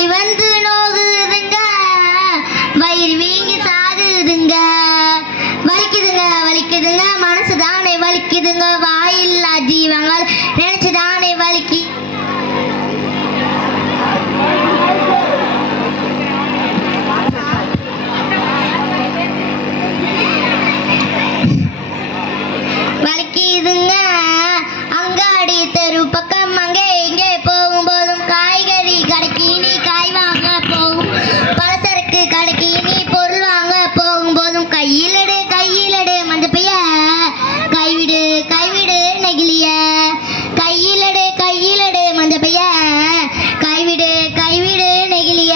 வலி வந்து நோகுதுங்க, வயிறு வீங்கி சாகுதுங்க. வலிக்குதுங்க வலிக்குதுங்க, மனசுதானே வலிக்குதுங்க, வாயில்லா ஜீவங்கள் நினைச்சுதானே வலிக்கு. வலிக்குதுங்க அங்காடி தெரு பக்கம் அங்கே இங்கே போகும்போதும், காய்கறி கடைக்கு நீ காய் வாங்க போகும், பலசரக்கு கடைக்கு நீ பொருள் வாங்க போகும்போதும், கையிலடு மஞ்சப்பைய கைவிடு கைவிடு நெகிழிய, கையிலடு மஞ்சப்பைய கைவிடு கைவிடு நெகிழிய.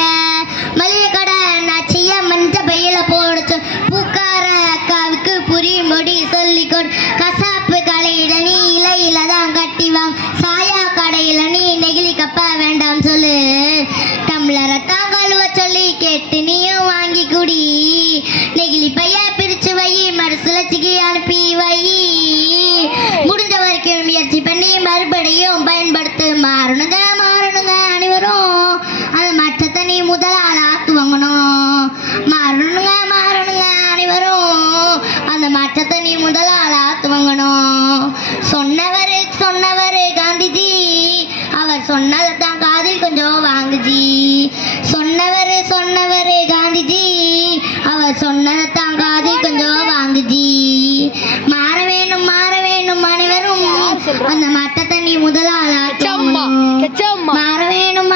மளிகை கடை நச்சிய மஞ்ச பையில போடுச்சு, பூக்கார அக்காவுக்கு புரியும்படி சொல்லிக்கொடு. கசாப்பு கடையில நீ இலையில தான் கட்டி வாங்க, சாயா கடையில நீ நெகிழி கப்ப வேண்டாம் சொல்லு. டம்ளரை தான் கழுவ சொல்லி கேட்டு நீயும் வாங்கி குடி. நெகிழி பைய பிரிச்சு வை, மறுசுழற்சிக்கு அனுப்பி வை. முடிஞ்ச வரைக்கும் முயற்சி பண்ணி மறுபடியும் பயன்படுத்து. மாறணுங்க அனைவரும் அந்த மாற்றத்தை நீ முதலாளா துவங்கணும். மாறணுங்க அனைவரும் அந்த மாற்றத்தை நீ முதலாளா துவங்கணும். சொன்னவர் காந்திஜி, அவர் சொன்னதான் காதில் கொஞ்சம் வாங்குஜி. சொன்னவர் காந்திஜி, அவர் சொன்னதான் காதில் கொஞ்சம் வாங்குஜி. மாற வேணும் அனைவரும் அந்த மாற்றத்தை நீ முதலாளா துவங்கணும். மாற வேணும்